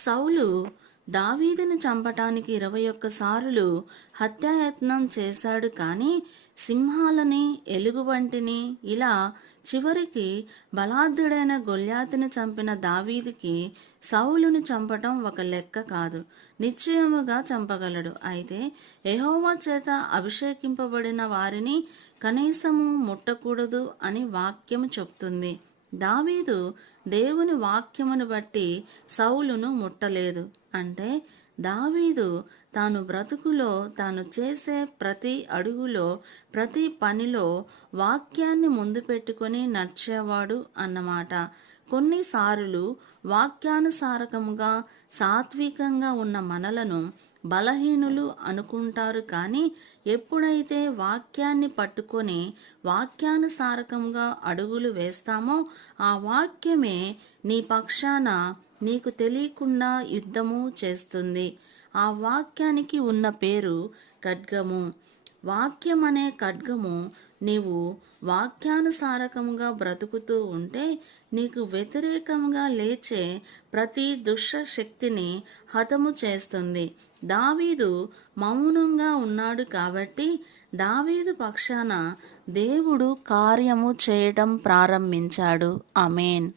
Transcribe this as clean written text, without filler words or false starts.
సౌలు దావీదుని చంపటానికి 21 సార్లు హత్యాయత్నం చేశాడు. కానీ సింహాలని, ఎలుగుబంటిని, ఇలా చివరికి బలాఢ్యుడైన గొల్యాతుని చంపిన దావీదుకి సౌలును చంపటం ఒక లెక్క కాదు. నిశ్చయముగా చంపగలడు. అయితే యెహోవా చేత అభిషేకింపబడిన వారిని కనీసము ముట్టకూడదు అని వాక్యము చెప్తుంది. దావీదు దేవుని వాక్యమును బట్టి సౌలును ముట్టలేదు. అంటే దావీదు తాను బ్రతుకులో, తాను చేసే ప్రతి అడుగులో, ప్రతి పనిలో వాక్యాన్ని ముందు పెట్టుకొని నడిచేవాడు అన్నమాట. కొన్నిసార్లు వాక్యానుసారకముగా, సాత్వికంగా ఉన్న మనలను బలహీనులు అనుకుంటారు. కానీ ఎప్పుడైతే వాక్యాన్ని పట్టుకొని వాక్యానుసారకంగా అడుగులు వేస్తామో ఆ వాక్యమే నీ పక్షాన నీకు తెలియకుండా యుద్ధము చేస్తుంది. ఆ వాక్యానికి ఉన్న పేరు ఖడ్గము. వాక్యం అనే ఖడ్గము నీవు వాక్యానుసారకముగా బ్రతుకుతూ ఉంటే నీకు వ్యతిరేకంగా లేచే ప్రతి దుష్ట శక్తిని హతము చేస్తుంది. దావీదు మౌనంగా ఉన్నాడు కాబట్టి దావీదు పక్షాన దేవుడు కార్యము చేయటం ప్రారంభించాడు. ఆమేన్.